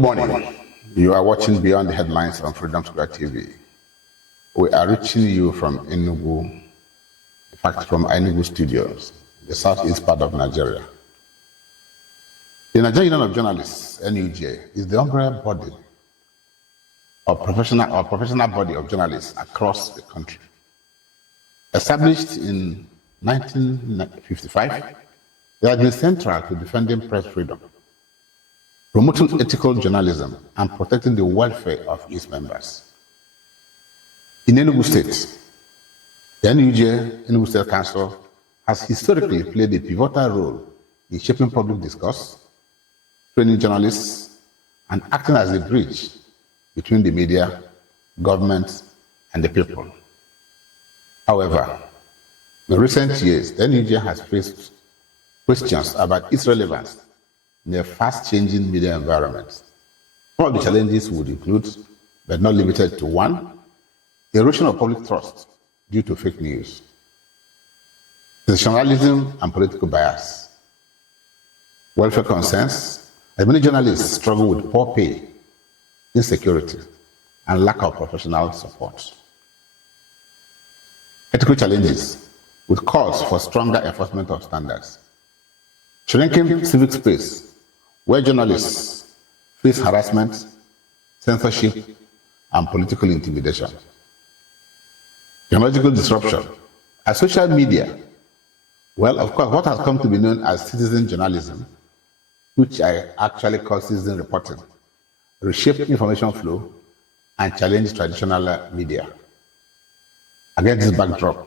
Good morning. You are watching Beyond the Headlines on Freedom Square TV. We are reaching you from Enugu, in fact from Enugu Studios, the southeast part of Nigeria. The Nigerian Union of Journalists, NUJ, is the umbrella body or professional body of journalists across the country. Established in 1955, it has been central to defending press freedom, promoting ethical journalism, and protecting the welfare of its members. In Enugu State, the NUJ, Enugu State Council, has historically played a pivotal role in shaping public discourse, training journalists, and acting as a bridge between the media, government, and the people. However, in recent years, the NUJ has faced questions about its relevance in a fast-changing media environment. Some of the challenges would include, but not limited to: one, erosion of public trust due to fake news, sensationalism and political bias, welfare concerns, as many journalists struggle with poor pay, insecurity, and lack of professional support. Ethical challenges with calls for stronger enforcement of standards. Shrinking civic space, where journalists face harassment, censorship, and political intimidation. Technological disruption. As social media, well, of course, what has come to be known as citizen journalism, which I actually call citizen reporting, reshape information flow and challenge traditional media. Against this backdrop,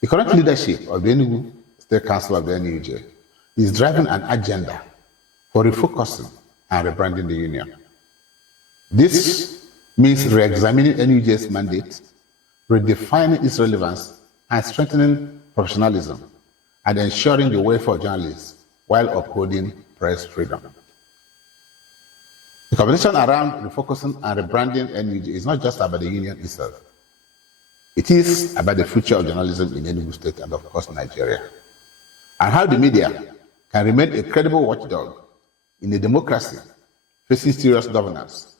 the current leadership of the Enugu State Council of the NUJ is driving an agenda for refocusing and rebranding the union. This means re-examining NUJ's mandate, redefining its relevance, and strengthening professionalism, and ensuring the welfare of journalists while upholding press freedom. The conversation around refocusing and rebranding NUJ is not just about the union itself. It is about the future of journalism in Enugu State and, of course, Nigeria, and how the media can remain a credible watchdog in a democracy facing serious governance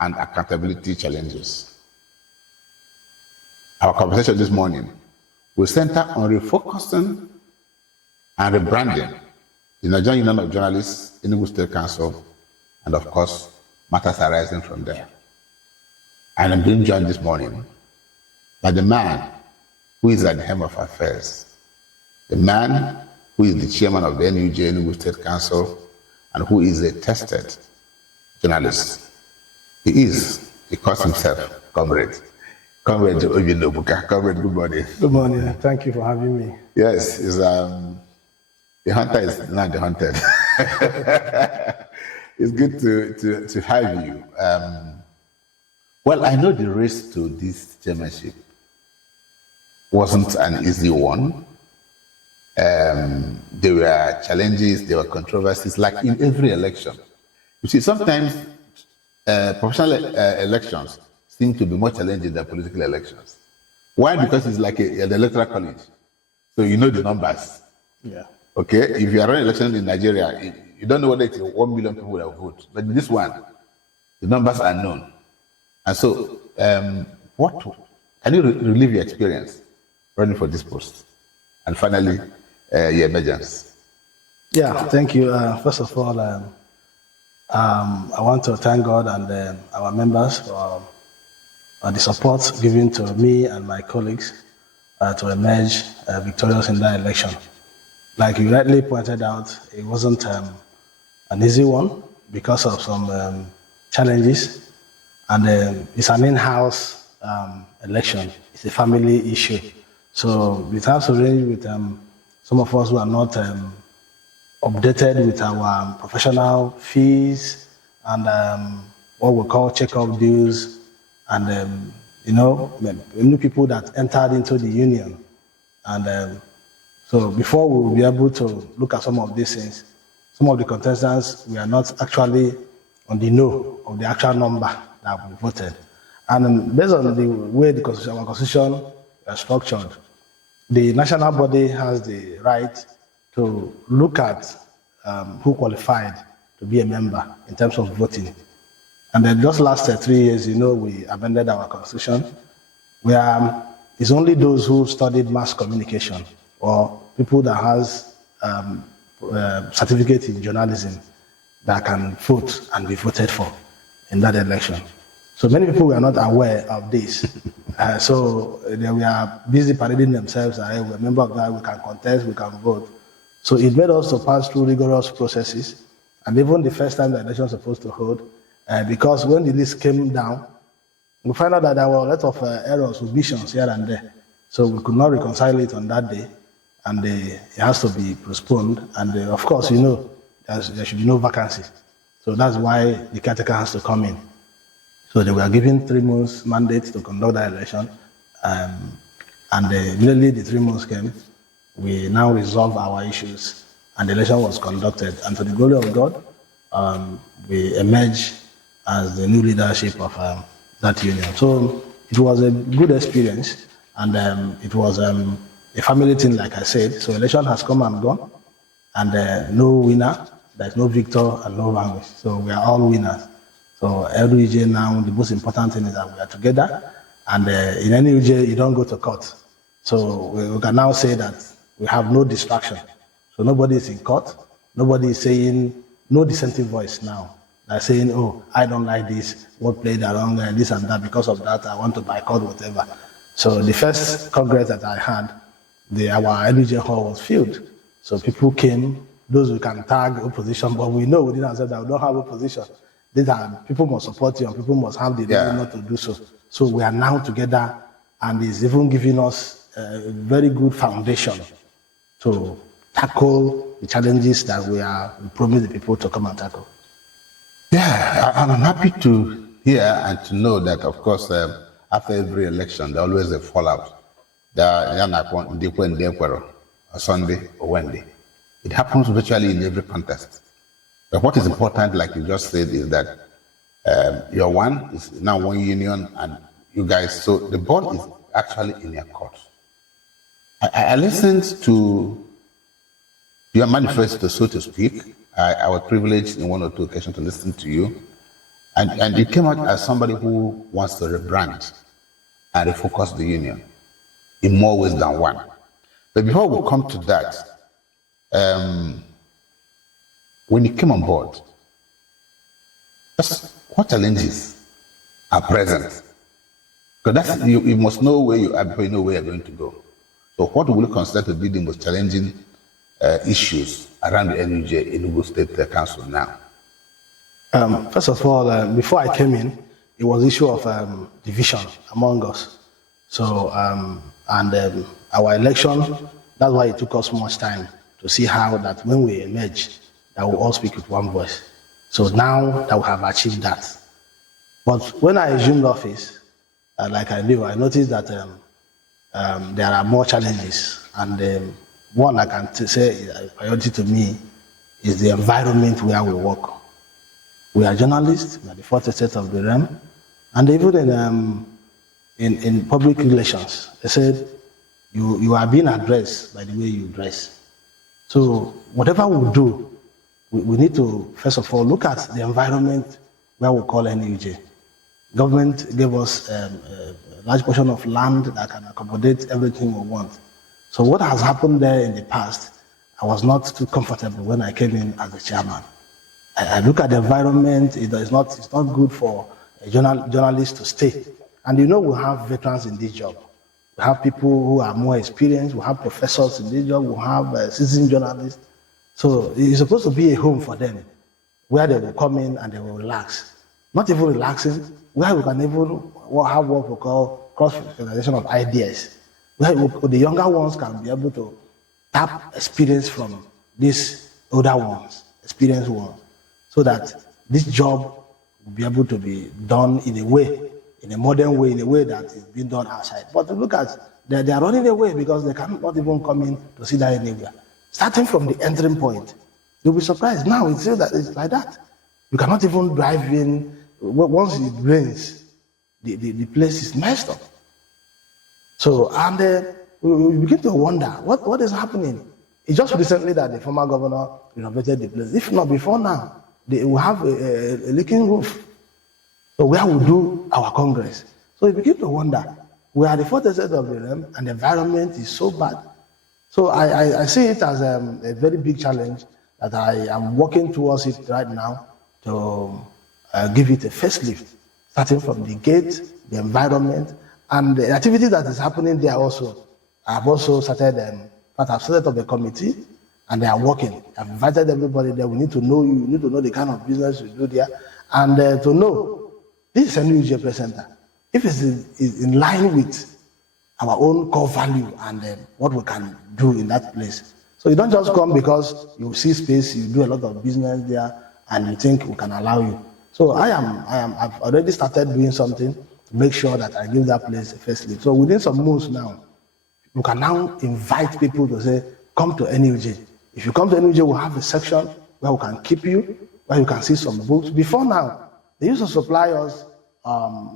and accountability challenges. Our conversation this morning will center on refocusing and rebranding the Nigerian Union of Journalists, Enugu State Council, and, of course, matters arising from there. And I'm being joined this morning by the man who is at the helm of affairs, the man who is the chairman of the NUJ, Enugu State Council, and who is a tested journalist. He calls himself Comrade Obinna Ogbuka. Comrade, good morning. Good morning. Thank you for having me. Yes, the hunter is not the hunted. It's good to have you. Well, I know the race to this chairmanship wasn't an easy one. There were challenges, there were controversies, like in every election. You see, sometimes professional elections seem to be more challenging than political elections. Why? Because it's like an electoral college. So you know the numbers. Yeah. Okay? If you are running elections in Nigeria, you don't know whether it's 1 million people will vote. But in this one, the numbers are known. And so, can you relive your experience running for this post? And finally, your emergence. Yeah, thank you. First of all, I want to thank God and our members for the support given to me and my colleagues to emerge victorious in that election. Like you rightly pointed out, it wasn't an easy one because of some challenges, and it's an in-house election. It's a family issue. So it has to range with some of us who are not updated with our professional fees and what we call check-up dues, and new people that entered into the union. And so before we will be able to look at some of these things, some of the contestants, we are not actually on the know of the actual number that we voted. And based on the way our constitution is structured, the national body has the right to look at who qualified to be a member in terms of voting. And then just last 3 years, we amended our constitution, where it's only those who studied mass communication or people that has certificate in journalism that can vote and be voted for in that election. So many people were not aware of this. So they were busy parading themselves. We're a member of that, we can contest, we can vote. So it made us to pass through rigorous processes. And even the first time the election was supposed to hold, because when the list came down, we found out that there were a lot of errors, omissions here and there. So we could not reconcile it on that day, and it has to be postponed. And of course, there should be no vacancy. So that's why the caretaker has to come in. So they were given 3 months mandate to conduct that election. And immediately the 3 months came, we now resolved our issues, and the election was conducted. And to the glory of God, we emerged as the new leadership of that union. So it was a good experience, and it was a family thing, like I said. So election has come and gone, and no winner, there's no victor and no vanquish. So we are all winners. So NUJ now, the most important thing is that we are together, and in NUJ, you don't go to court. So we can now say that we have no distraction. So nobody is in court, nobody is saying, no dissenting voice now. They're saying, oh, I don't like this, what played along this and that, because of that, I want to boycott whatever. So the first congress that I had, our NUJ hall was filled. So people came, those who can tag opposition, but we know within ourselves that we don't have opposition. These are, people must support you, and people must have the reason not to do so. So we are now together, and it's even giving us a very good foundation to tackle the challenges that we promise the people to come and tackle. Yeah, I'm happy to hear and to know that, of course, after every election, there's always a fallout. Sunday or Wednesday. It happens virtually in every contest. But what is important, like you just said, is that your one is now one union, and you guys, so the ball is actually in your court. I listened to your manifesto, so to speak. I was privileged in 1 or 2 occasions to listen to you. And you came out as somebody who wants to rebrand and refocus the union in more ways than one. But before we come to that, when you came on board, what challenges are present? Because you must know where you are before you know where you're going to go. So what will you consider to be the most challenging issues around the NUJ, Enugu State Council now? First of all, before I came in, it was issue of division among us. So, our election, that's why it took us much time to see how that when we emerge, that we all speak with one voice. So now that we have achieved that. But when I assumed office, like I do, I noticed that there are more challenges. And one I can say is a priority to me is the environment where we work. We are journalists, we are the fourth estate of the realm, and even in public relations, they said, you are being addressed by the way you dress. So whatever we do, we need to, first of all, look at the environment where we call NUJ. Government gave us a large portion of land that can accommodate everything we want. So what has happened there in the past, I was not too comfortable when I came in as the chairman. I look at the environment, it's not good for a journalist to stay. And we have veterans in this job. We have people who are more experienced, we have professors in this job, we have citizen journalists. So it's supposed to be a home for them, where they will come in and they will relax. Not even relaxing, where we can even have what we call cross-fertilization of ideas, where the younger ones can be able to tap experience from these older ones, experienced ones, so that this job will be able to be done in a way, in a modern way, in a way that is being done outside. But look at, they are running away because they cannot even come in to see that anywhere. Starting from the entering point, you'll be surprised. Now it's like that. You cannot even drive in. Once it rains, the place is messed up. So, and we begin to wonder, what is happening? It's just recently that the former governor renovated the place. If not before now, they will have a leaking roof. So where we do our Congress. So you begin to wonder, we are the fourth estate of the realm and the environment is so bad. So I see it as a very big challenge that I am working towards it right now to give it a facelift, starting from the gate, the environment, and the activity that is happening there also. I've also started, but I've started up a committee and they are working. I've invited everybody there. We need to know you, you need to know the kind of business you do there, and to know this is a NUJ presenter. If it's in line with our own core value and what we can do in that place. So you don't just come because you see space, you do a lot of business there, and you think we can allow you. So I've already started doing something to make sure that I give that place a facelift. So within some months now, you can now invite people to say, come to NUJ. If you come to NUJ, we'll have a section where we can keep you, where you can see some books. Before now, they used to supply us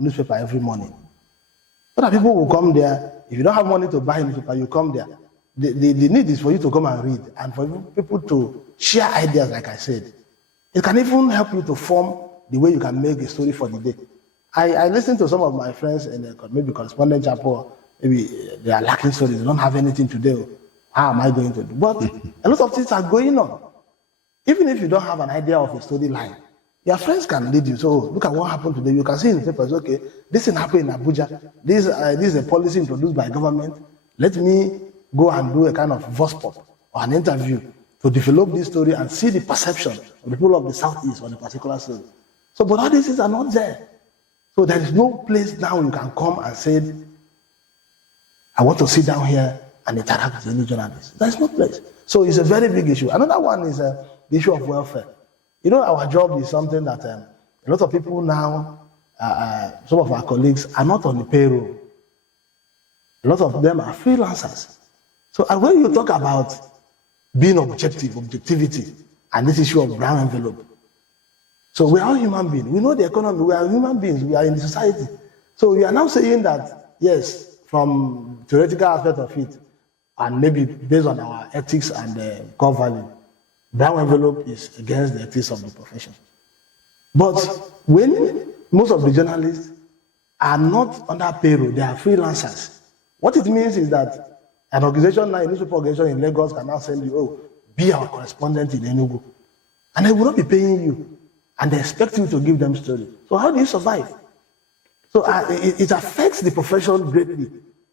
newspaper every morning. So that people will come there. If you don't have money to buy a newspaper, you come there. The need is for you to come and read and for people to share ideas, like I said. It can even help you to form the way you can make a story for the day. I listen to some of my friends in maybe correspondent chapel, maybe they are lacking stories, they don't have anything to do. How am I going to do? But a lot of things are going on. Even if you don't have an idea of a storyline, your friends can lead you. So look at what happened today. You can see in the papers, okay, this thing happened in Abuja. This is a policy introduced by government. Let me go and do a kind of voice pop or an interview to develop this story and see the perception of the people of the Southeast on a particular story. So, but all these things are not there. So there is no place now you can come and say, I want to sit down here and interact with any journalist. There is no place. So it's a very big issue. Another one is the issue of welfare. You know, our job is something that a lot of people now, some of our colleagues are not on the payroll. A lot of them are freelancers. So and when you talk about being objectivity, and this issue of brown envelope, so we are all human beings. We know the economy. We are human beings. We are in society. So you are now saying that, yes, from theoretical aspect of it, and maybe based on our ethics and core value, brown envelope is against the ethics of the profession. But when most of the journalists are not under payroll, they are freelancers. What it means is that an organization now, a newspaper organization in Lagos can now send you, oh, be our correspondent in Enugu. And they will not be paying you. And they expect you to give them story. So how do you survive? So it affects the profession greatly,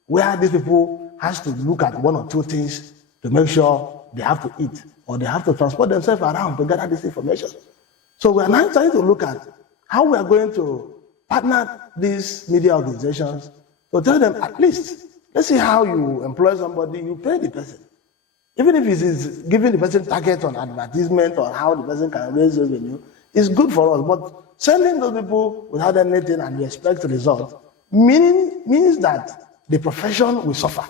where these people has to look at one or two things to make sure they have to eat, or they have to transport themselves around to gather this information. So we are now trying to look at how we are going to partner these media organizations to tell them, at least, let's see how you employ somebody, you pay the person. Even if it is giving the person target on advertisement or how the person can raise revenue, it's good for us. But sending those people without anything and you expect results means that the profession will suffer,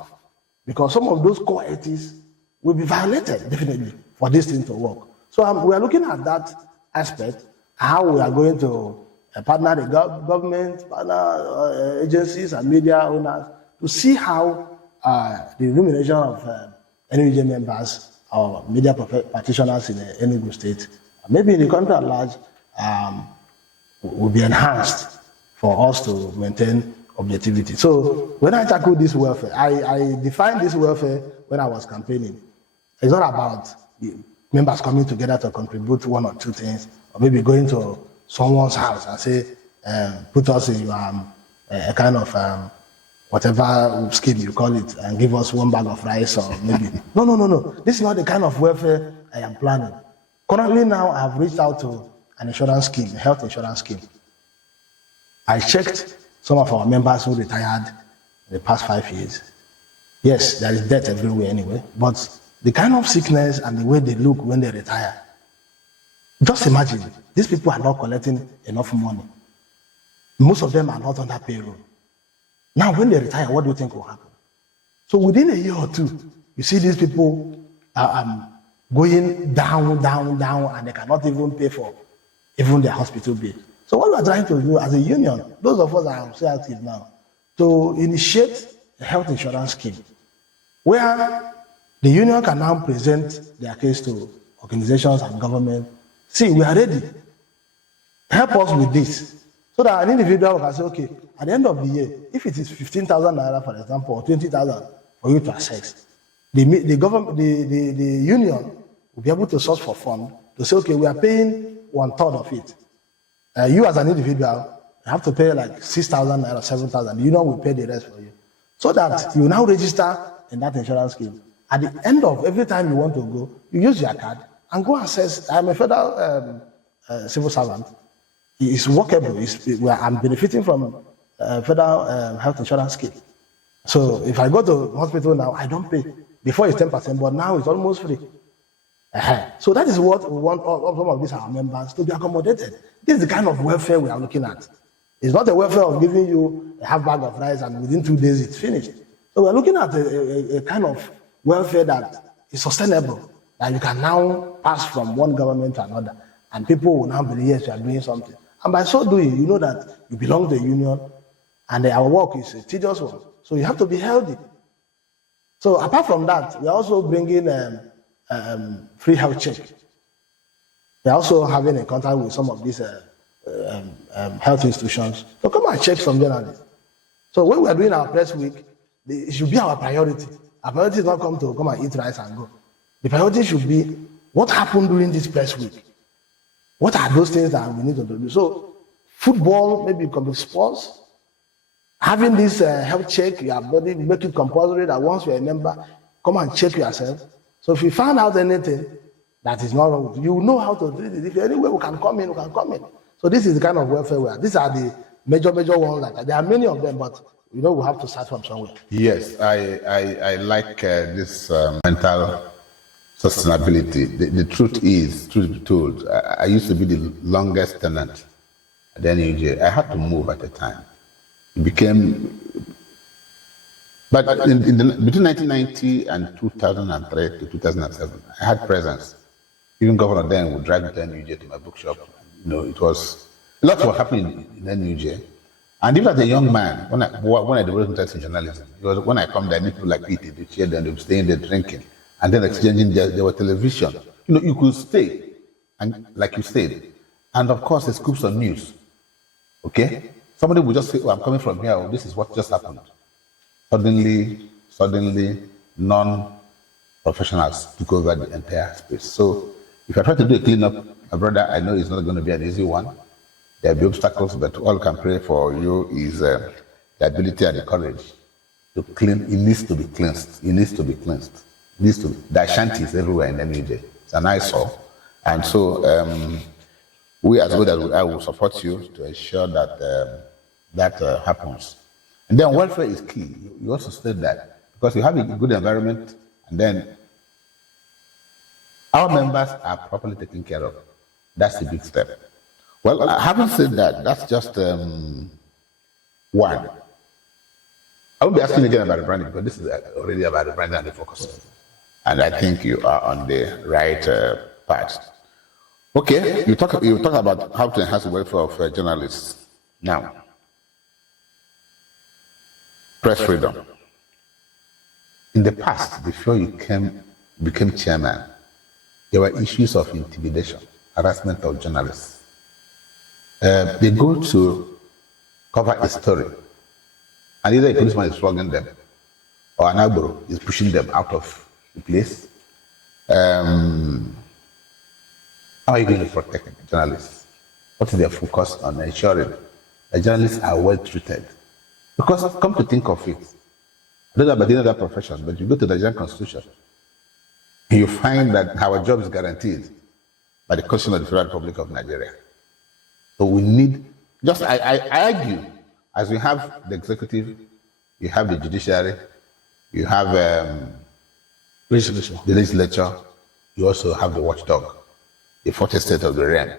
because some of those core ethics will be violated, definitely, for this thing to work. So we are looking at that aspect, how we are going to partner the government, partner agencies and media owners to see how the remuneration of NUJ members or media practitioners in Enugu State, maybe in the country at large, will be enhanced for us to maintain objectivity. So when I tackle this welfare, I defined this welfare when I was campaigning. It's not about the members coming together to contribute one or two things, or maybe going to someone's house and say, put us in a kind of whatever scheme you call it, and give us one bag of rice or maybe. No. This is not the kind of welfare I am planning. Currently now, I have reached out to an insurance scheme, a health insurance scheme. I checked some of our members who retired in the past 5 years. Yes, there is death everywhere anyway, but the kind of sickness and the way they look when they retire, just imagine, these people are not collecting enough money. Most of them are not on that payroll. Now, when they retire, what do you think will happen? So within a year or two, you see these people going down, and they cannot even pay for even their hospital bill. So what we are trying to do as a union, those of us that are so active now, to initiate a health insurance scheme where the union can now present their case to organizations and government see, we are ready. Help us with this. So that an individual can say, okay, at the end of the year, if it is 15,000 naira, for example, or 20,000 for you to access, the government, the union will be able to source for fund to say, okay, we are paying 1/3 of it. You as an individual have to pay like 6,000 naira, 7,000. The union will pay the rest for you. So that you now register in that insurance scheme. At the end of every time you want to go, you use your card and go access. I'm a federal civil servant. It's workable. I'm benefiting from federal health insurance scheme. So if I go to hospital now, I don't pay. Before it's 10%, but now it's almost free. So that is what we want some of these our members to be accommodated. This is the kind of welfare we are looking at. It's not a welfare of giving you a half bag of rice and within 2 days it's finished. So we're looking at a kind of welfare that is sustainable, that you can now pass from one government to another, and people will now believe, yes, you are doing something. And by so doing, you know that you belong to a union, and our work is a tedious one. So you have to be healthy. So apart from that, we're also bringing free health check. We're also having a contact with some of these health institutions. So come and check some journalists. So when we are doing our press week, it should be our priority. Our priority is not come and eat rice and go. The priority should be what happened during this press week. What are those things that we need to do? So football, maybe it can be sports. Having this health check, your body, make it compulsory that once you're a member, come and check yourself. So if you find out anything that is not wrong, you know how to treat it. If anywhere we can come in, we can come in. So this is the kind of welfare we are. These are the major ones like that. There are many of them, but we have to start from somewhere. Yes, I like this mental sustainability. The truth to be told, I used to be the longest tenant at the NUJ. I had to move at the time. It became, but between 1990 and 2003 to 2007, I had presence. Even Governor then would drive me to NUJ to my bookshop. It was a lot was happening in NUJ. And even as a young man, when I developed interest in journalism, because when I come there, I meet people like Pete, they cheer them, they were staying there drinking, and then exchanging there was television. You could stay, and like you said, and of course, the scoops of news. Okay? Somebody would just say, oh, I'm coming from here, this is what just happened. Suddenly, non-professionals took over the entire space. So if I try to do a cleanup, my brother, I know it's not going to be an easy one. There will be obstacles, but all I can pray for you is the ability and the courage to clean. It needs to be cleansed. It needs to be cleansed. It needs to be. There are shanties everywhere in NUJ. It's an eyesore. And so we, as well as I, will support you to ensure that that happens. And then welfare is key. You also said that because you have a good environment, and then our members are properly taken care of. That's the big step. Well, having said that, that's just one. I will be asking again about rebranding because this is already about rebranding and refocusing. And I think you are on the right path. Okay, you talk about how to enhance the welfare of journalists. Now, press freedom. In the past, before you became chairman, there were issues of intimidation, harassment of journalists. They go to cover a story, and either a policeman is flogging them, or an agboro is pushing them out of the place. How are you going to protect journalists? What is their focus on ensuring that journalists are well treated? Because come to think of it, I don't know about any other profession, but you go to the Nigerian Constitution, you find that our job is guaranteed by the Constitution of the Federal Republic of Nigeria. So we need, I argue, as we have the executive, you have the judiciary, you have the legislature, you also have the watchdog, the fourth estate of the realm.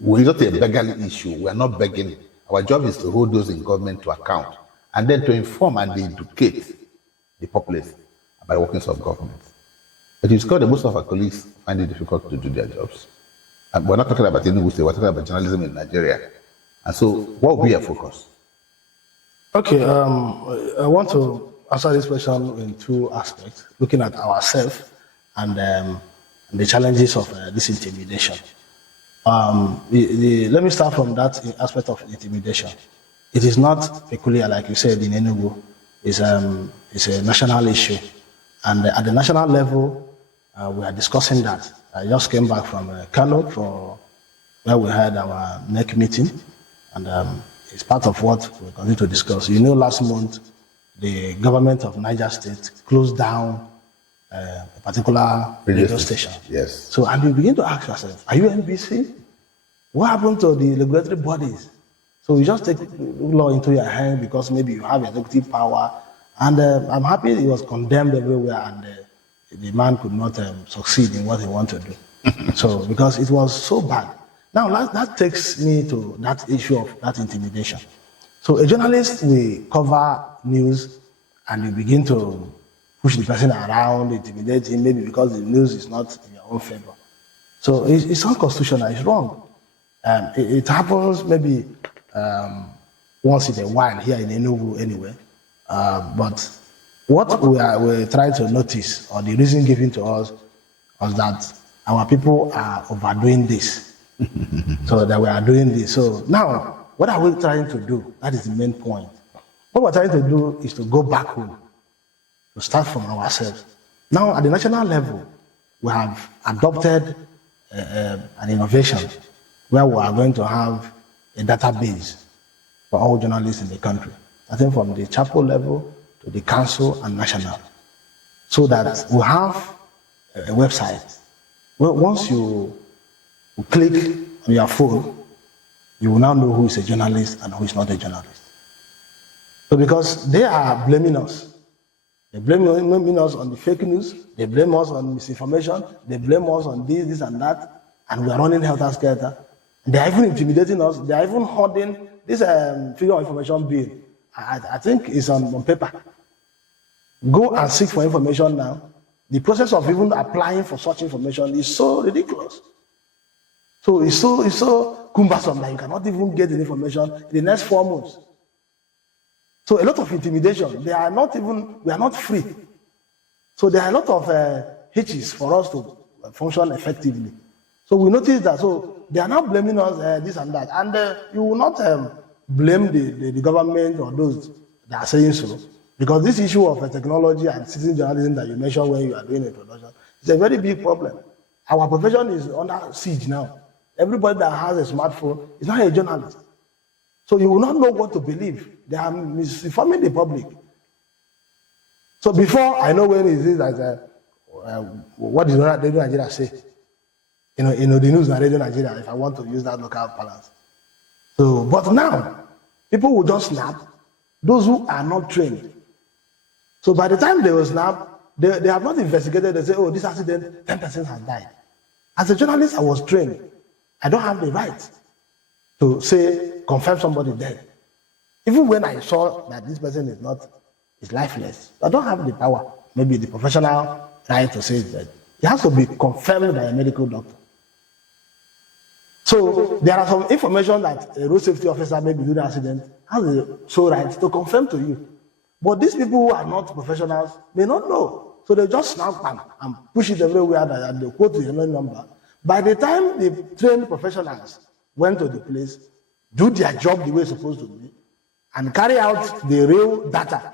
We're not a beggarly issue. We're not begging. Our job is to hold those in government to account and then to inform and educate the populace about the workings of government. But you discover that most of our colleagues find it difficult to do their jobs. And we're not talking about Enugu State, we're talking about journalism in Nigeria. And so, what will be our focus? Okay, I want to answer this question in two aspects, looking at ourselves and the challenges of this intimidation. Let me start from that aspect of intimidation. It is not peculiar, like you said, in Enugu. It's a national issue. And at the national level, we are discussing that. I just came back from Kano for where we had our NEC meeting, and it's part of what we continue to discuss. You know, last month, the government of Niger State closed down a particular radio station. Yes. So, and we begin to ask ourselves, are you NBC? What happened to the regulatory bodies? So you just take law into your hand because maybe you have executive power. And I'm happy it was condemned everywhere, and the man could not succeed in what he wanted to do. So, because it was so bad. Now, that takes me to that issue of that intimidation. So a journalist will cover news and you begin to push the person around, intimidate him, maybe because the news is not in your own favor. So it's unconstitutional, it's wrong. It happens maybe once in a while here in Enugu anyway. But what we're trying to notice, or the reason given to us, was that our people are overdoing this. So that we are doing this. So now, what are we trying to do? That is the main point. What we're trying to do is to go back home, to start from ourselves. Now, at the national level, we have adopted an innovation where we are going to have a database for all journalists in the country, starting from the chapel level to the council and national, so that we have a website. Well, once you click on your phone, you will now know who is a journalist and who is not a journalist. So because they are blaming us. They blame us on the fake news, they blame us on misinformation, they blame us on this and that, and we are running helter-skelter. They are even intimidating us, they are even holding this freedom of information bill. I think it's on paper. Go and seek for information now. The process of even applying for such information is so ridiculous. So it's so cumbersome that you cannot even get the information in the next 4 months. So a lot of intimidation. We are not free. So there are a lot of hitches for us to function effectively. So we notice that. So they are now blaming us this and that. And you will not blame the government or those that are saying so. Because this issue of technology and citizen journalism that you mentioned when you are doing a production is a very big problem. Our profession is under siege now. Everybody that has a smartphone is not a journalist. So you will not know what to believe. They are misinforming the public. So before, I know when it is like, what did Radio Nigeria say? You know the news on Radio Nigeria, if I want to use that local balance. So, but now, people will just snap, those who are not trained. So by the time they will snap, they have not investigated, they say, oh, this accident, 10 persons have died. As a journalist, I was trained. I don't have the right to say, confirm somebody dead. Even when I saw that this person is lifeless, I don't have the power, maybe the professional right to say that. It has to be confirmed by a medical doctor. So there are some information that a road safety officer maybe do the accident has the sole right to confirm to you. But these people who are not professionals may not know. So they just snap and push it everywhere and they quote the number. By the time the trained professionals went to the place, do their job the way it's supposed to be, and carry out the real data,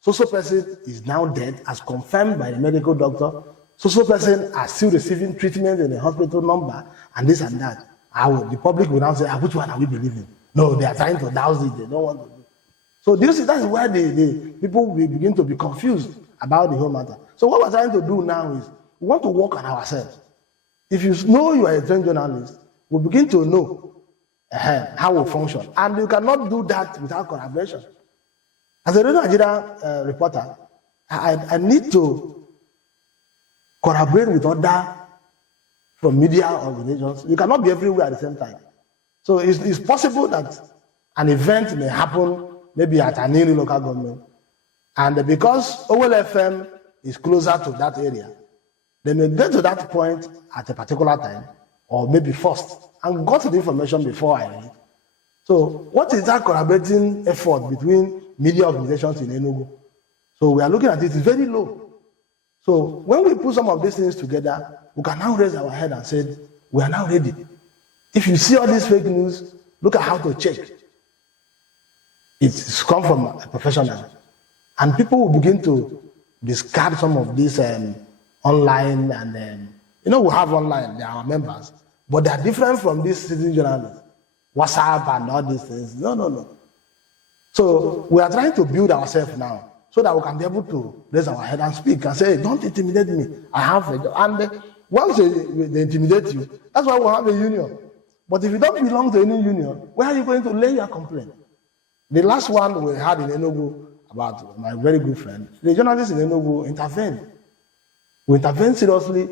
so person is now dead as confirmed by the medical doctor, so person are still receiving treatment in the hospital number, and this and that. The public will now say, which one are we believing? No, they are trying to douse it, they don't want to do. So that is where the people will begin to be confused about the whole matter. So what we're trying to do now is, we want to work on ourselves. If you know you are a trained journalist, we begin to know how we function. And you cannot do that without collaboration. As a Radio Nigeria reporter, I need to collaborate with other from media organizations. You cannot be everywhere at the same time. So it's possible that an event may happen maybe at an area local government. And because OLFM is closer to that area, they may get to that point at a particular time, or maybe first, and got the information before I read. So what is that collaborating effort between media organizations in Enugu? So we are looking at it, it's very low. So when we put some of these things together, we can now raise our head and say, we are now ready. If you see all these fake news, look at how to check. It's come from a professional. And people will begin to discard some of these online and, we have online, they are our members, but they are different from these citizen journalists, WhatsApp and all these things. No. So we are trying to build ourselves now so that we can be able to raise our head and speak and say, don't intimidate me. I have a job. And once they intimidate you, that's why we have a union. But if you don't belong to any union, where are you going to lay your complaint? The last one we had in Enugu about my very good friend, the journalists in Enugu intervened. We intervened seriously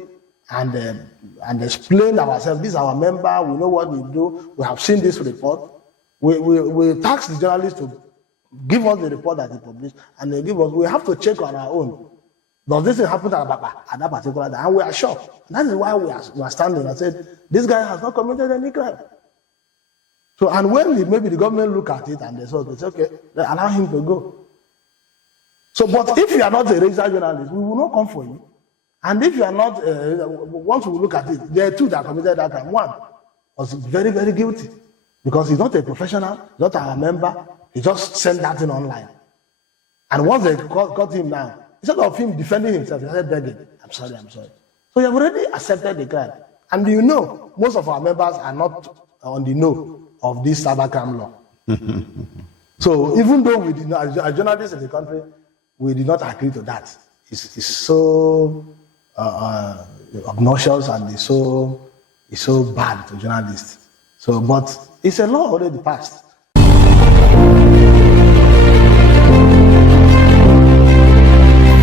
and explained ourselves. This is our member. We know what we do. We have seen this report. We tasked the journalists to give us the report that he published, and they give us. We have to check on our own. Does this thing happen at that particular time? And we are shocked. That is why we are standing and said, this guy has not committed any crime. So, and when maybe the government look at it and they say, okay, they allow him to go. So, but if you are not a registered journalist, we will not come for you. And if you are not, once we look at it, there are two that committed that crime. One was very, very guilty because he's not a professional, not our member. He just sent that thing online. And once they got him now, instead of him defending himself, he started begging, I'm sorry. So you have already accepted the crime. And most of our members are not on the know of this cybercrime law. So even though we did not, as journalists in the country, we did not agree to that. It's so obnoxious and it's so bad to journalists. So, but it's a law already passed.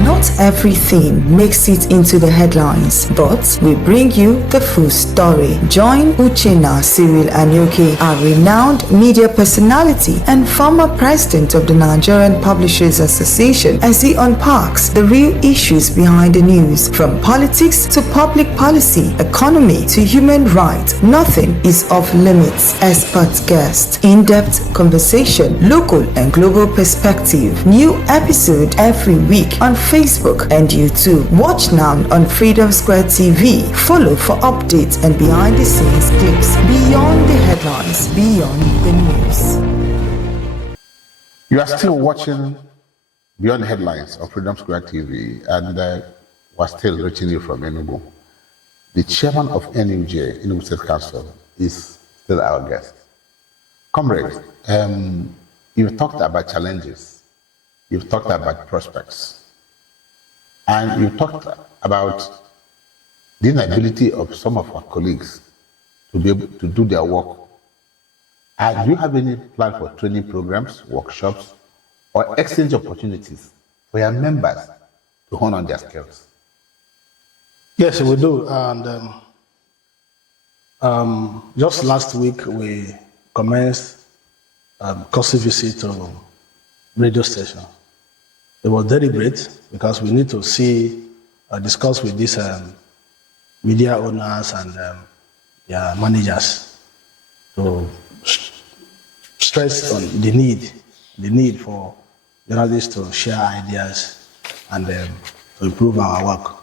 Not everything makes it into the headlines, but we bring you the full story. Join Uchenna, Cyril, Anioke, a renowned media personality and former president of the Nigerian Publishers Association, as he unpacks the real issues behind the news, from politics to public policy, economy to human rights. Nothing is off limits. Expert guest, in-depth conversation, local and global perspective. New episode every week on Facebook and YouTube. Watch now on Freedom Square TV. Follow for updates and behind the scenes clips. Beyond the headlines, beyond the news. You are still watching Beyond the Headlines on Freedom Square TV, and we're still reaching you from Enugu. The chairman of NUJ, Enugu State Council, is still our guest. Comrade, you've talked about challenges, you've talked about prospects, and you talked about the inability of some of our colleagues to be able to do their work. Do you have any plan for training programs, workshops, or exchange opportunities for your members to hone on their skills? Yes, we do. And just last week, we commenced course visit to radio station. It was deliberate because we need to discuss with these media owners and their managers to stress on the need for journalists to share ideas and to improve our work.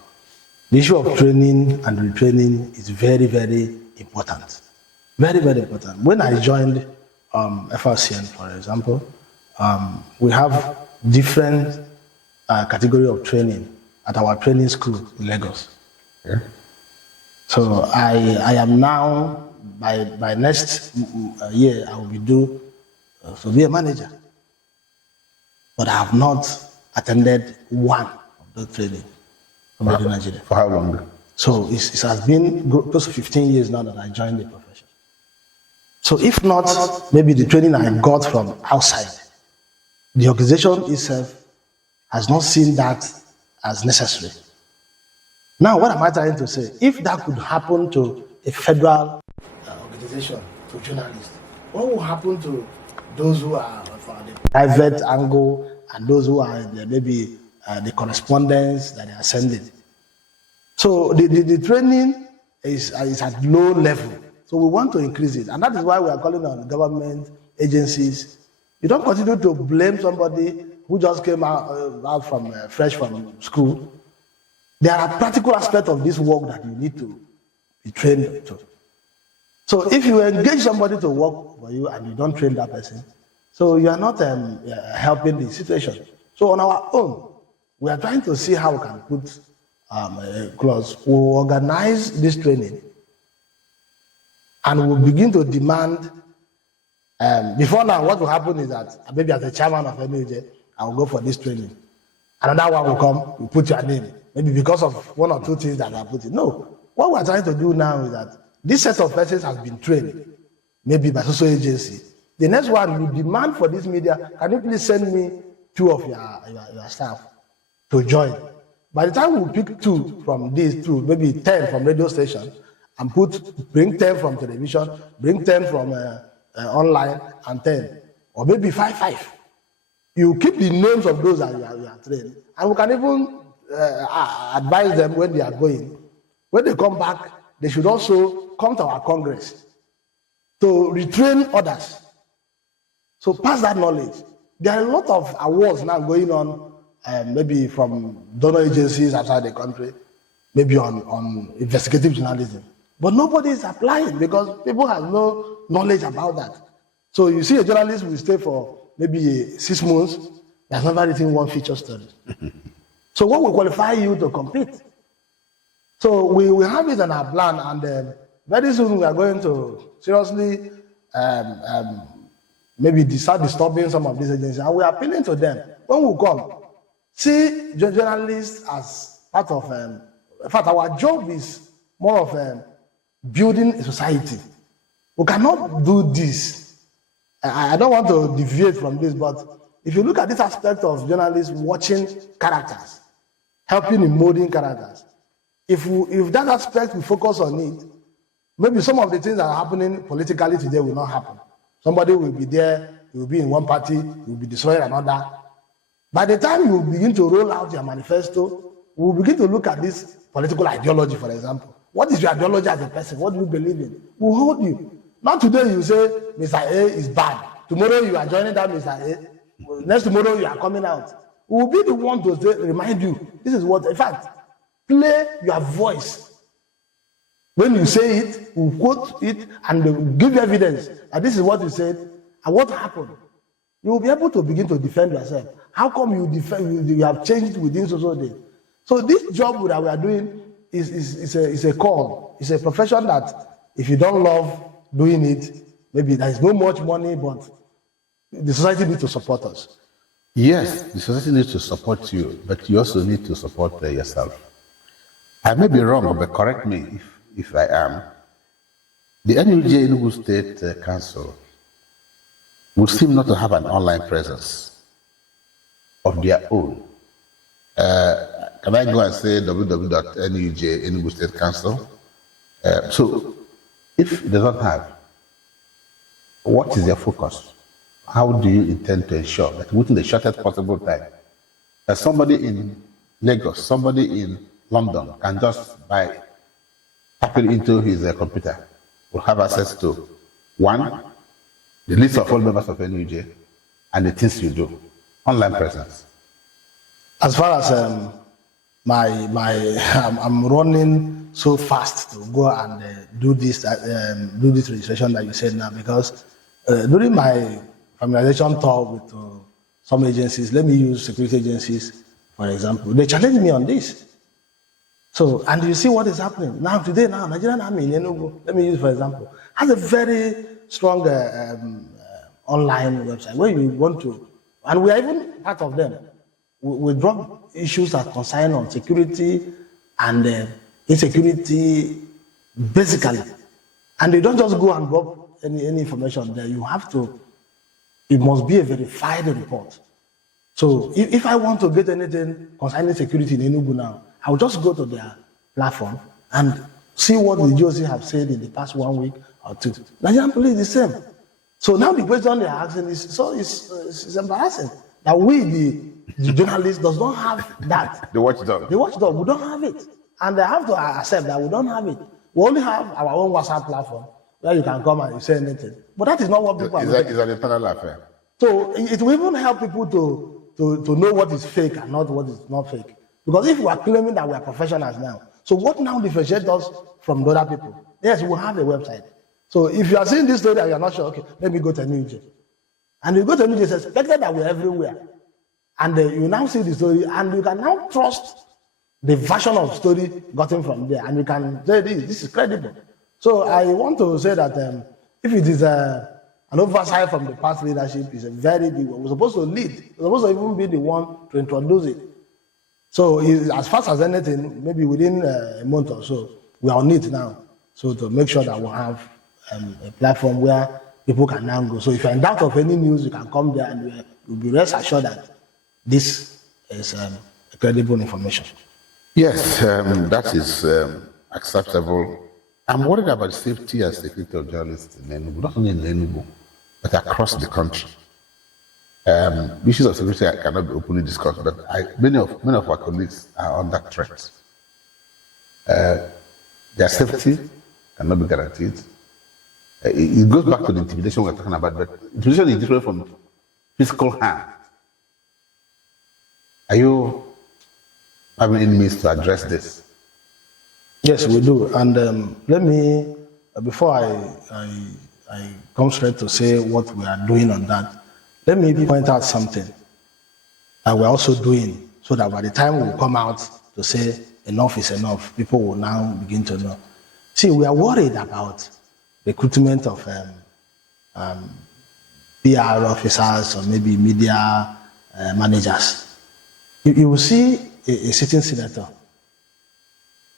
The issue of training and retraining is very, very important. Very, very important. When I joined FRCN, for example, we have different category of training at our training school in Lagos. Yeah. So I am now, by next year, I will be due to be a manager. But I have not attended one of the training from Nigeria. For how long? So it has been close to 15 years now that I joined the profession. So if not, maybe the training I got from outside, the organization itself has not seen that as necessary. Now, what am I trying to say? If that could happen to a federal organization, to journalists, what will happen to those who are for the private angle and those who are maybe the correspondence that they are sending? So the training is at low level. So we want to increase it. And that is why we are calling on government agencies. You don't continue to blame somebody who just came out from fresh from school. There are practical aspects of this work that you need to be trained to. So if you engage somebody to work for you and you don't train that person, so you are not helping the situation. So on our own, we are trying to see how we can put a clause. We'll organize this training and we'll begin to demand. Before now, what will happen is that maybe as the chairman of NUJ, I will go for this training. Another one will come, we put your name. Maybe because of one or two things that I put in. No, what we're trying to do now is that this set of persons has been trained, maybe by social agency. The next one, you demand for this media, can you please send me 2 of your staff to join? By the time we pick 2 from these 2, maybe 10 from radio station, and bring 10 from television, bring 10 from online, and 10, or maybe 5. You keep the names of those that you are trained, and we can even advise them when they are going. When they come back, they should also come to our Congress to retrain others. So pass that knowledge. There are a lot of awards now going on, maybe from donor agencies outside the country, maybe on investigative journalism. But nobody is applying because people have no knowledge about that. So you see a journalist will stay for maybe 6 months, has never written one feature story. So what will qualify you to compete? So we have it on our plan, and very soon we are going to seriously maybe start disturbing some of these agencies, and we are appealing to them. When we come, see journalists as part of, in fact, our job is more of building a society. We cannot do this. I don't want to deviate from this, but if you look at this aspect of journalists watching characters, helping in molding characters, if that aspect we focus on it, maybe some of the things that are happening politically today will not happen. Somebody will be there, he will be in one party, he will be destroying another. By the time you begin to roll out your manifesto, we will begin to look at this political ideology, for example. What is your ideology as a person? What do you believe in? We'll hold you. Not today you say Mr. A is bad. Tomorrow you are joining that Mr. A. Next tomorrow you are coming out. We will be the one to remind you. This is what, in fact, play your voice. When you say it, we'll quote it and give evidence that this is what you said and what happened. You will be able to begin to defend yourself. How come you have changed within social days? So this job that we are doing is a call. It's a profession that if you don't love doing it, maybe there is no much money, but the society needs to support us. Yes, the society needs to support you, but you also need to support yourself. I may be wrong, but correct me if I am. The NUJ Enugu State Council would seem not to have an online presence of their own. Can I go and say www.nuj Enugu State Council? So, if they don't have, what is their focus? How do you intend to ensure that within the shortest possible time, that somebody in Lagos, somebody in London can just by tapping into his computer will have access to, 1, the list of all members of NUJ and the things you do, online presence? As far as I'm running so fast to go and do this registration that you said now, because during my familiarization talk with some agencies, let me use security agencies for example, they challenged me on this. So, and you see what is happening now today. Now Nigerian Army in Enugu, let me use for example, has a very strong online website where you want to, and we are even part of them. We drop issues that concern on security and insecurity, basically. And they don't just go and drop any information there. You have to, it must be a verified report. So if I want to get anything concerning security in Enugu now, I'll just go to their platform and see what the GOC have said in the past 1 week or 2. Nigerian police the same. So now the question they are asking is, so it's embarrassing that we, the journalists, does not have that. The watchdog. The watchdog, we don't have it. And they have to accept that we don't have it. We only have our own WhatsApp platform where you can come and you say anything. But that is not what people are doing. It's an internal affair. So it will even help people to know what is fake and not what is not fake. Because if we are claiming that we are professionals now, so what now differentiates us from the other people? Yes, we have a website. So if you are seeing this story and you are not sure, okay, let me go to NUJ. And you go to NUJ, it's expected that we're everywhere. And you now see the story, and you can now trust the version of story gotten from there, and you can say this is credible. So I want to say that if it is an oversight from the past leadership, it's a very big one. We're supposed to lead. We're supposed to even be the one to introduce it. So as fast as anything, maybe within a month or so, we are on it now. So to make sure that we have a platform where people can now go. So if you're in doubt of any news, you can come there and you'll be rest assured that this is credible information. Yes, that is acceptable. I'm worried about the safety and security of journalists in Enugu, not only in Enugu, but across the country. Issues of security cannot be openly discussed, but many of our colleagues are under threat. Their safety cannot be guaranteed. It goes back to the intimidation we're talking about, but intimidation is different from physical harm. Are you having any means to address this? Yes, we do. And let me, before I come straight to say what we are doing on that, let me point out something that we're also doing so that by the time we come out to say enough is enough, people will now begin to know. See, we are worried about recruitment of PR officers or maybe media managers. You will see a sitting senator.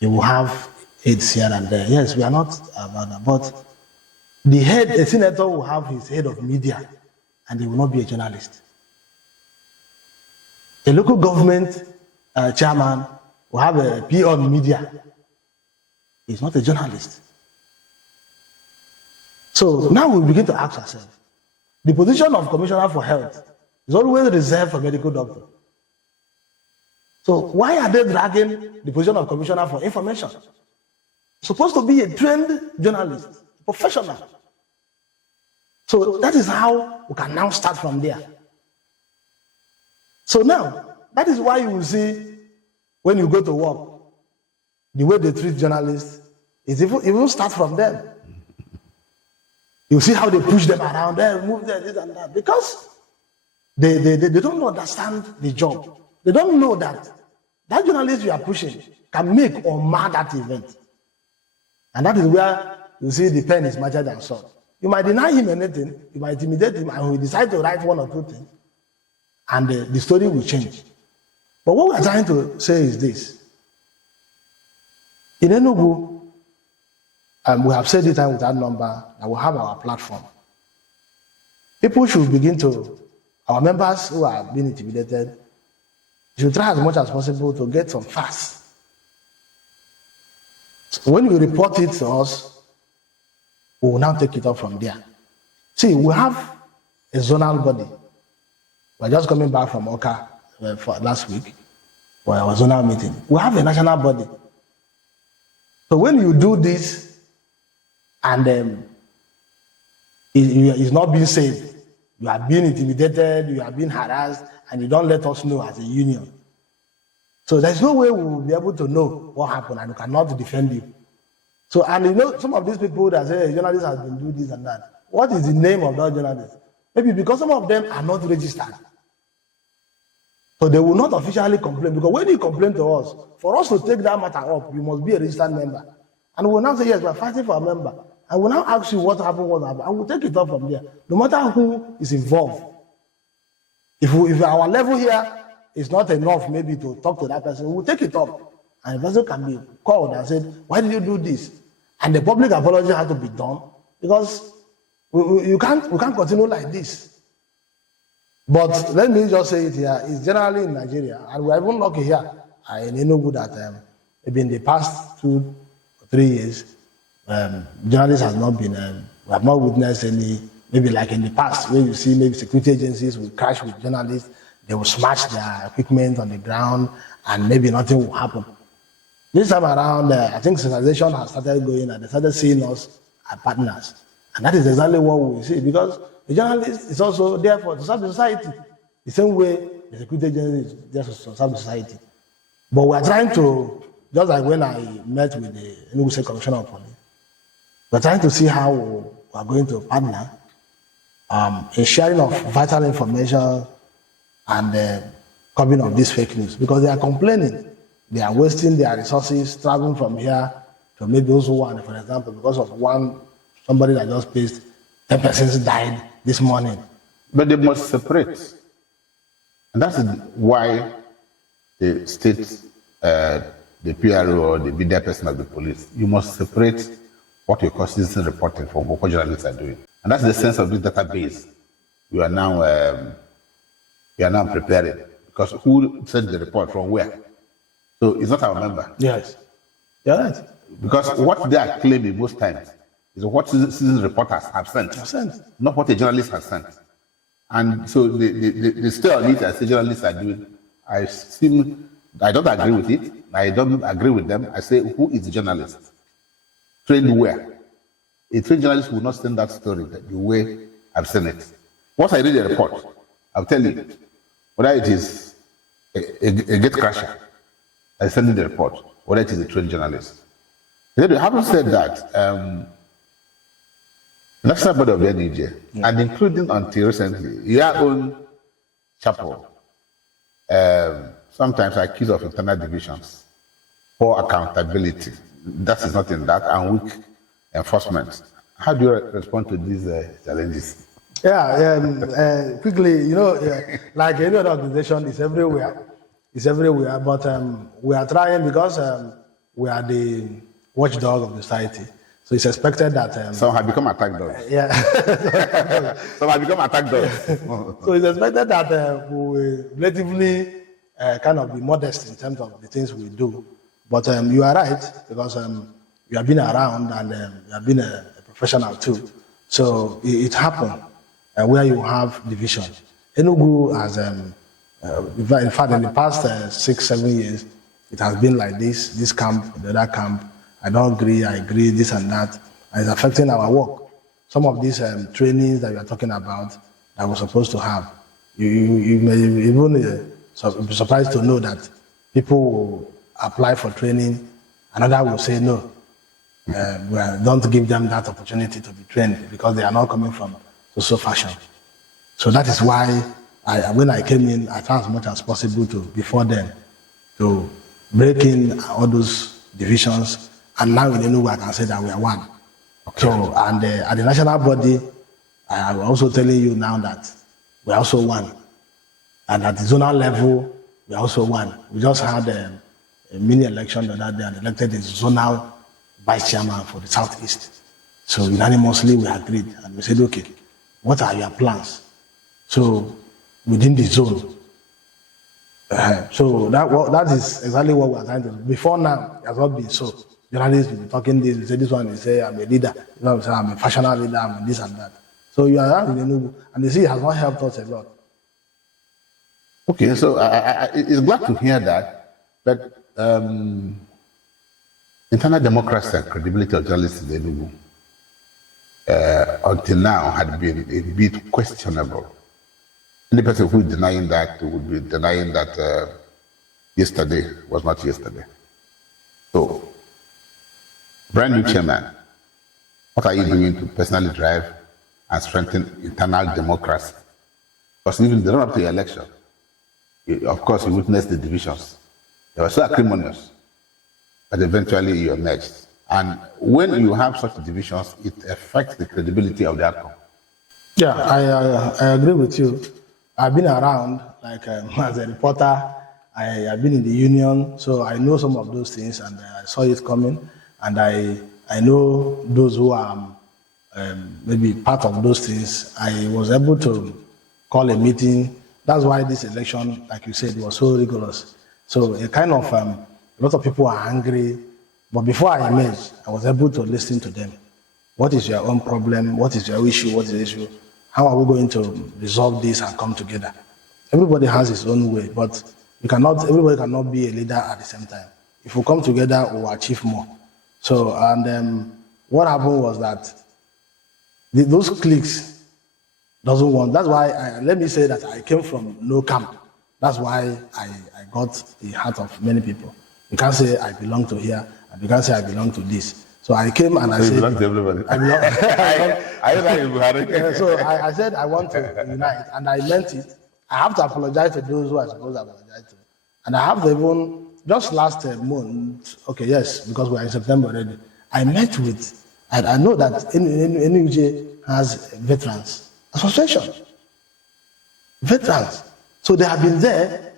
You will have aides here and there. Yes, we are not about that, but the senator will have his head of media, and he will not be a journalist. A local government chairman will have a P on media. He's not a journalist. So now we begin to ask ourselves, the position of Commissioner for Health is always reserved for medical doctors. So why are they dragging the position of Commissioner for Information? Supposed to be a trained journalist, professional. So that is how we can now start from there. So now, that is why you will see when you go to work, the way they treat journalists is even start from them. You see how they push them around, they move there, this and that, because they don't understand the job. They don't know that journalist you are pushing can make or mar that event. And that is where you see the pen is larger than sword. You might deny him anything, you might intimidate him, and he will decide to write one or two things, and the story will change. But what we are trying to say is this. In Enugu, we have said it time with that number, that we have our platform. People should begin to, our members who are being intimidated, should try as much as possible to get some facts. So when you report it to us, we will now take it up from there. See, we have a zonal body. We're just coming back from Oka for last week for our zonal meeting. We have a national body. So when you do this and it's not being safe, you are being intimidated, you are being harassed, and you don't let us know as a union. So there's no way we will be able to know what happened, and we cannot defend you. So, and you know, some of these people that say a journalist has been doing this and that, what is the name of that journalist? Maybe because some of them are not registered. So they will not officially complain, because when you complain to us, for us to take that matter up, you must be a registered member. And we will now say, yes, we are fighting for a member. And we'll now ask you what happened, and we'll take it up from there. No matter who is involved. If our level here is not enough maybe to talk to that person, we'll take it up. And the person can be called and said, why did you do this? And the public apology has to be done, because we can't continue like this. But let me just say it here, it's generally in Nigeria, and we're even lucky here in Enugu that maybe in the past 2 or 3 years, journalists have not been, we have not witnessed any, maybe like in the past, where you see maybe security agencies will crash with journalists, they will smash their equipment on the ground, and maybe nothing will happen. This time around, I think sensitization has started going, and they started seeing us as partners. And that is exactly what we see, because the journalist is also there to serve the society. The same way the security agency is there to serve the society. But we are trying to, just like when I met with the Enugu State Commissioner of Police, We're trying to see how we are going to partner in sharing of vital information and coming of these fake news, because they are complaining. They are wasting their resources traveling from here to maybe those who want, for example, because of somebody that just placed 10 persons died this morning. But they must separate. And that's why the state, the PRO or the media person of the police, you must separate what you call citizen reporting from what journalists are doing. And that's the sense of this database we are now preparing. Because who sent the report from where? So it's not our member. Yes. You're right. Because what they are claiming most times is what citizen reporters have sent, not what a journalist has sent. And so the stay on it as the journalists are doing, I don't agree with it. I don't agree with them. I say, who is the journalist? Trained where? A trained journalist will not send that story the way I've seen it. Once I read the report, I'll tell you whether it is a gate crasher I send in the report, whether it is a trained journalist. Having said that, National Board of NUJ, and including until recently, your own chapel, sometimes accused of internal divisions, poor accountability. That is not in that, and weak enforcement. How do you respond to these challenges? Yeah, quickly, like any other organization, it's everywhere. It's everywhere, but we are trying because we are the watchdog of the society. So it's expected that... some have become attack dogs. Yeah. Some have become attack dogs. So it's expected that we will relatively kind of be modest in terms of the things we do. But you are right, because you have been around and you have been a professional too. So it happened where you have division. Enugu has, in fact, in the past 6-7 years, it has been like this camp, the other camp. I don't agree, I agree, this and that. And it's affecting our work. Some of these trainings that you are talking about that we're supposed to have, you may even be surprised to know that people will apply for training, another will say no. Don't give them that opportunity to be trained because they are not coming from social fashion. So that is why when I came in, I tried as much as possible before then to break in all those divisions. And now in Enugu, I can say that we are one. Okay. So, and at the national body, I'm also telling you now that we are also one. And at the zonal level, we are also one. We just had a mini election the other day and elected a zonal vice chairman for the Southeast. So unanimously, we agreed. And we said, okay, what are your plans? So within the zone. So that is exactly what we are trying to do. Before now, it has not been so. Journalists will be talking this, you say this one, you say I'm a leader, say I'm a fashionable leader, I'm this and that. So you are around in Enugu, and you see it has not helped us a lot. Okay, so it's glad to hear that, but internal democracy and credibility of journalists in Enugu until now had been a bit questionable. Any person who is denying that would be denying that yesterday was not yesterday. So, brand new chairman, what are you doing to personally drive and strengthen internal democracy? Because even the run up to the election, of course, you witnessed the divisions. They were so acrimonious, but eventually you emerged. And when you have such divisions, it affects the credibility of the outcome. Yeah, I agree with you. I've been around, like as a reporter, I've been in the union, so I know some of those things, and I saw it coming. And I know those who are maybe part of those things. I was able to call a meeting. That's why this election, like you said, was so rigorous. So a kind of, a lot of people are angry. But before I emerged, I was able to listen to them. What is your own problem? What is your issue? What is the issue? How are we going to resolve this and come together? Everybody has his own way, but everybody cannot be a leader at the same time. If we come together, we will achieve more. So, and what happened was that those cliques doesn't want. That's why, let me say that I came from no camp. That's why I got the heart of many people. You can't say I belong to here, and you can't say I belong to this. So I came and I So you said, belong to everybody. So I said I want to unite, and I meant it. I have to apologize to those who are supposed to apologize to, and I have to even just last month. Okay, yes, because we are in September already. I met with, and I know that NUJ has veterans association. Veterans, so they have been there.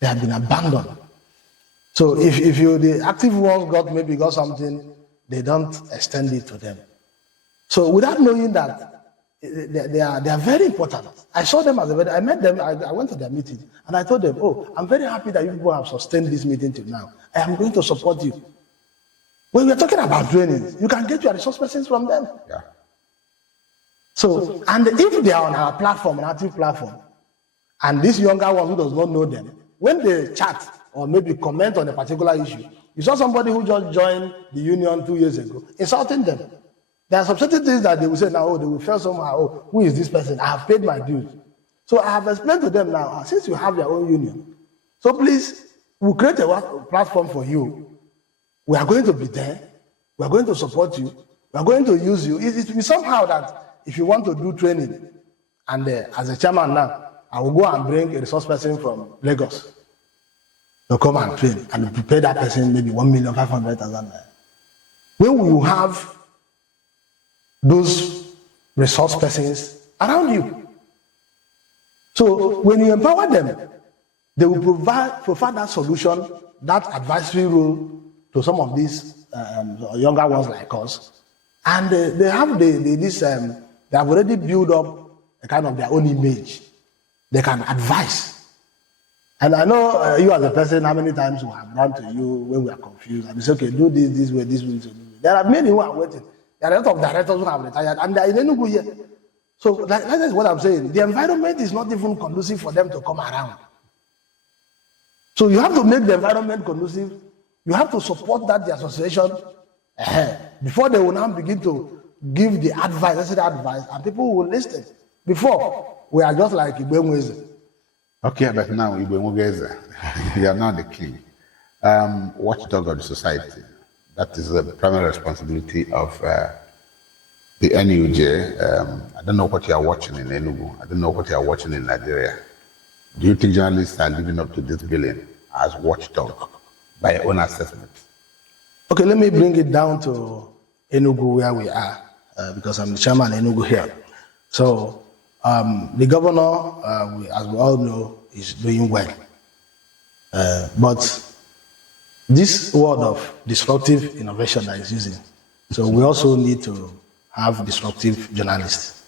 They have been abandoned. So if you the active ones got something, they don't extend it to them. So without knowing that they are very important. I saw them as I met them, I went to their meeting and I told them, oh, I'm very happy that you people have sustained this meeting till now. I am going to support you. When we are talking about training, you can get your resource persons from them. Yeah. So, and if they are on our platform, an active platform, and these younger ones who does not know them, when they chat or maybe comment on a particular issue, you saw somebody who just joined the union 2 years ago, insulting them. There are some certain things that they will say now, oh, they will feel somehow, oh, who is this person? I have paid my dues. So I have explained to them now, since you have your own union, so please, we'll create a platform for you. We are going to be there. We are going to support you. We are going to use you. It will be somehow that if you want to do training, and as a chairman now, I will go and bring a resource person from Lagos to come and train and prepare that person maybe 1,500,000. When we will have those resource persons around you. So when you empower them, they will provide that solution, that advisory role to some of these younger ones like us. And they have they have already built up a kind of their own image. They can advise. And I know you as a person, how many times we have run to you when we are confused. And we say, okay, do this way, this way. There are many who are waiting. There are a lot of directors who have retired, and they are in Enugu here. So that is what I'm saying. The environment is not even conducive for them to come around. So you have to make the environment conducive. You have to support that the association before they will now begin to give the advice, necessary advice, and people will listen. Before, we are just like Ibemweze. Okay, but now Ibemweze, you are now the king. Watchdog of the society. That is the primary responsibility of the NUJ. I don't know what you are watching in Enugu. I don't know what you are watching in Nigeria. Do you think journalists are living up to this billing as watchdog by your own assessment? Okay, let me bring it down to Enugu where we are, because I'm the chairman of Enugu here. So the governor, as we all know, is doing well. But this word of disruptive innovation that is using, so we also need to have disruptive journalists.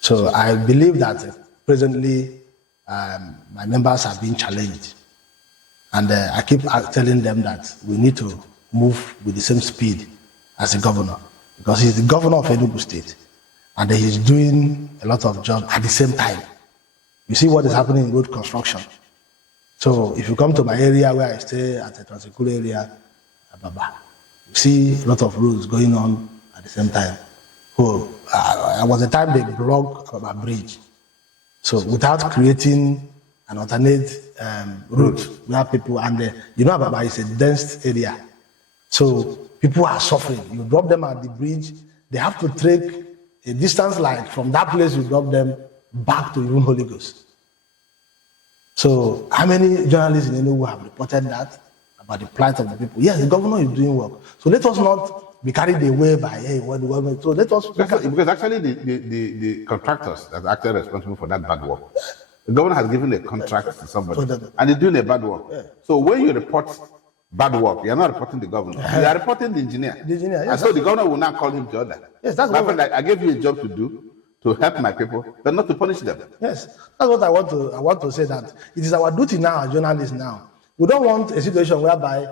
So I believe that presently my members are being challenged. And I keep telling them that we need to move with the same speed as the governor, because he's the governor of Enugu State, and he's doing a lot of jobs at the same time. You see what is happening in road construction. So if you come to my area where I stay at the Transikule area, you see a lot of roads going on at the same time. So there was a time they blocked a bridge. So without creating an alternate route where people, and you know Ababa is a dense area. So people are suffering. You drop them at the bridge, they have to trek a distance like from that place you drop them back to even Holy Ghost. So how many journalists in Enugu have reported that about the plight of the people? Yes, the governor is doing work. So let us not be carried away by, hey, what the government. So let us. Because actually the contractors that are actually responsible for that bad work, the governor has given a contract to somebody, and they're doing a bad work. Yeah. So when you report bad work, you're not reporting the governor. You are reporting the engineer. The engineer, yes. And so the governor will not call him to order. Yes, that's my friend, I gave you a job to do, to help my people, but not to punish them. Yes, that's what I want to say, that it is our duty now as journalists now. We don't want a situation whereby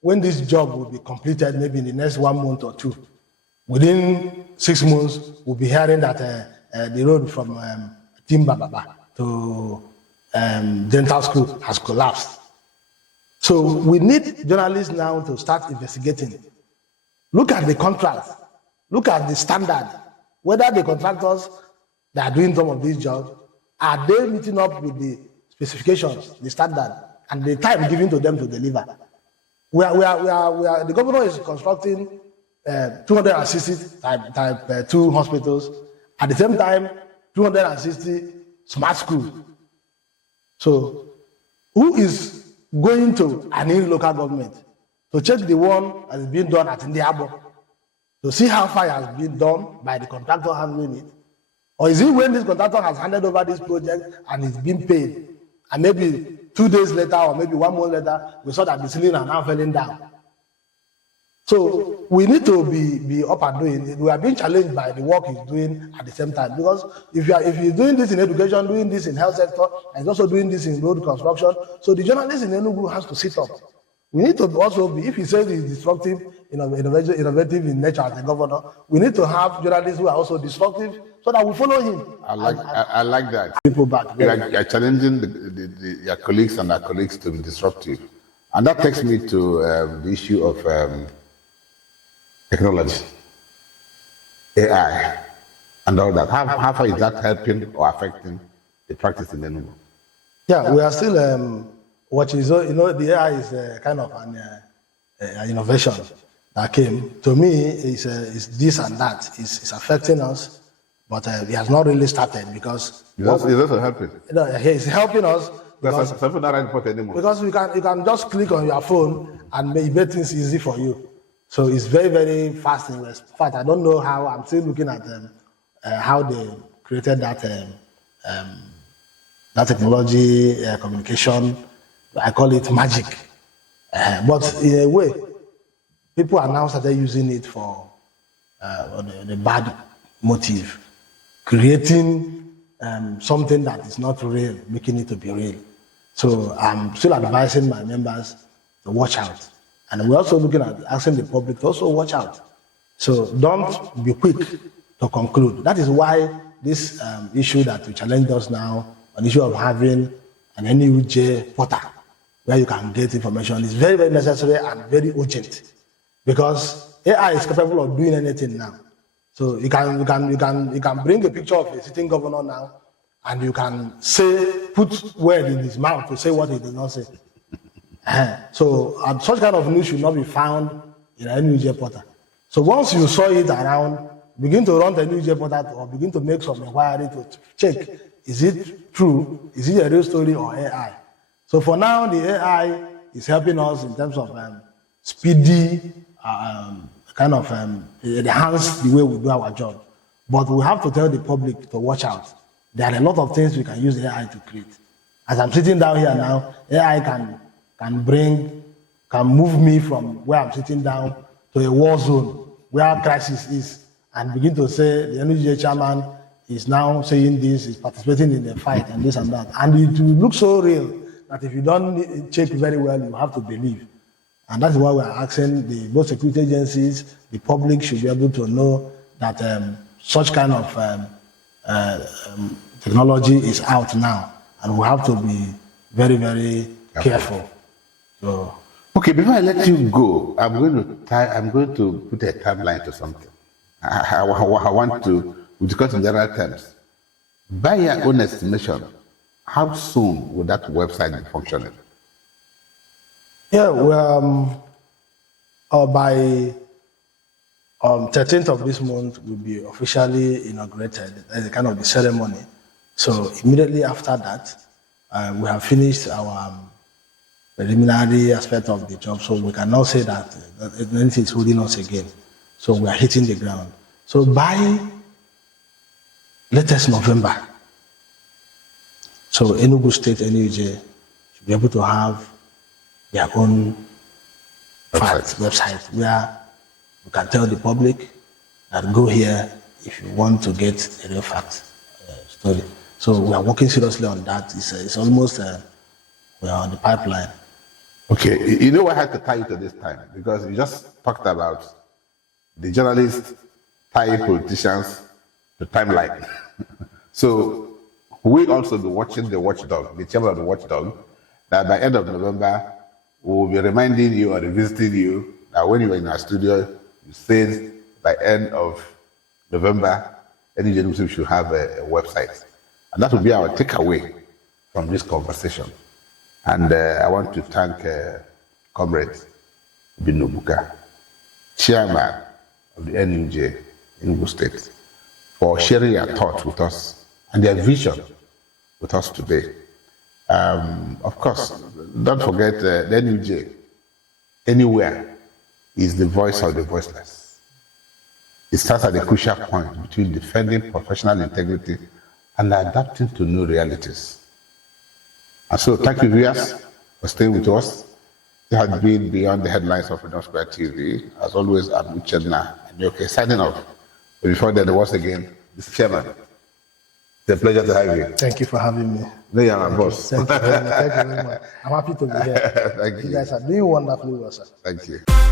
when this job will be completed, maybe in the next 1 month or two, within 6 months, we'll be hearing that the road from Timbababa to dental school has collapsed. So we need journalists now to start investigating. Look at the contract, look at the standard, whether the contractors that are doing some of these jobs, are they meeting up with the specifications, the standard, and the time given to them to deliver. The governor is constructing 260 type 2 hospitals. At the same time, 260 smart schools. So, who is going to any local government to check the one that is being done at Indiabo, to see how far it has been done by the contractor handling it? Or is it when this contractor has handed over this project and it's been paid, and maybe 2 days later or maybe 1 month later, we saw that the ceiling are now falling down? So we need to be up and doing it. We are being challenged by the work he's doing at the same time. Because if you're doing this in education, doing this in health sector, and also doing this in road construction, so the journalist in Enugu has to sit up. We need to also be, if he says he's disruptive, innovative in nature as a governor, we need to have journalists who are also disruptive so that we follow him. I like that. People back. You're challenging your colleagues and our colleagues to be disruptive. And that takes me to the issue of technology, AI, and all that. How far is that helping or affecting the practice in Enugu? Yeah, we are still watching. So, the AI is kind of an innovation that came. To me, it's this and that. It's affecting us, but it has not really started because... It's also helping. It's helping us. Because something not important anymore. Because you can just click on your phone and make things easy for you. So it's very, very fast. In fact, I don't know how. I'm still looking at how they created that technology, communication. I call it magic. But in a way, people are now started using it for the bad motive, creating something that is not real, making it to be real. So I'm still advising my members to watch out. And we're also looking at asking the public to also watch out. So don't be quick to conclude. That is why this issue that we challenge us now, an issue of having an NUJ portal where you can get information, is very, very necessary and very urgent. Because AI is capable of doing anything now. So you can bring a picture of a sitting governor now, and you can put word in his mouth to say what he did not say. So such kind of news should not be found in an NUJ portal. So once you saw it around, begin to run the NUJ portal or begin to make some inquiry to check, is it true? Is it a real story or AI? So for now, the AI is helping us in terms of speedy, enhance the way we do our job. But we have to tell the public to watch out. There are a lot of things we can use AI to create. As I'm sitting down here now, AI can move me from where I'm sitting down to a war zone where crisis is, and begin to say the NUJ chairman is now saying this, is participating in the fight and this and that. And it will look so real that if you don't check very well, you have to believe. And that's why we're asking both security agencies, the public should be able to know that such kind of technology is out now, and we have to be very, very careful. So, okay, before I let you go, I'm going to put a timeline to something. I want to discuss in general terms. By your own estimation, how soon will that website be functioning? Yeah, by 13th of this month will be officially inaugurated as a kind of the ceremony. So immediately after that, we have finished our preliminary aspect of the job, so we can now say that anything is holding us again. So we are hitting the ground. So by latest November, so Enugu State NUJ should be able to have their own website where you can tell the public that go here if you want to get a real fact story. So we are working seriously on that. It's almost we are on the pipeline. Okay, you know what I had to tie you to this time? Because you just talked about the journalists tying politicians to timeline. So we also be watching the watchdog, the chairman of the watchdog, that by end of November, we will be reminding you or revisiting you that when you were in our studio, you said by end of November, any journalist should have a website. And that will be our takeaway from this conversation. And I want to thank Comrade Obinna Ogbuka, Chairman of the NUJ, Enugu State, for sharing their thoughts with us and their vision with us today. Of course, don't forget the NUJ, anywhere, is the voice of the voiceless. It starts at a crucial point between defending professional integrity and adapting to new realities. And so, thank you, viewers, for staying with us. It has been Beyond the Headlines of Freedom Square TV. As always, I'm Uchenna Anioke, signing off. But before that, once again, this chairman. It's a pleasure to have you. Thank you for having me. No, you're my boss. Thank you very much. Thank you very much. I'm happy to be here. Thank you. You guys are doing wonderfully well, sir. Thank you.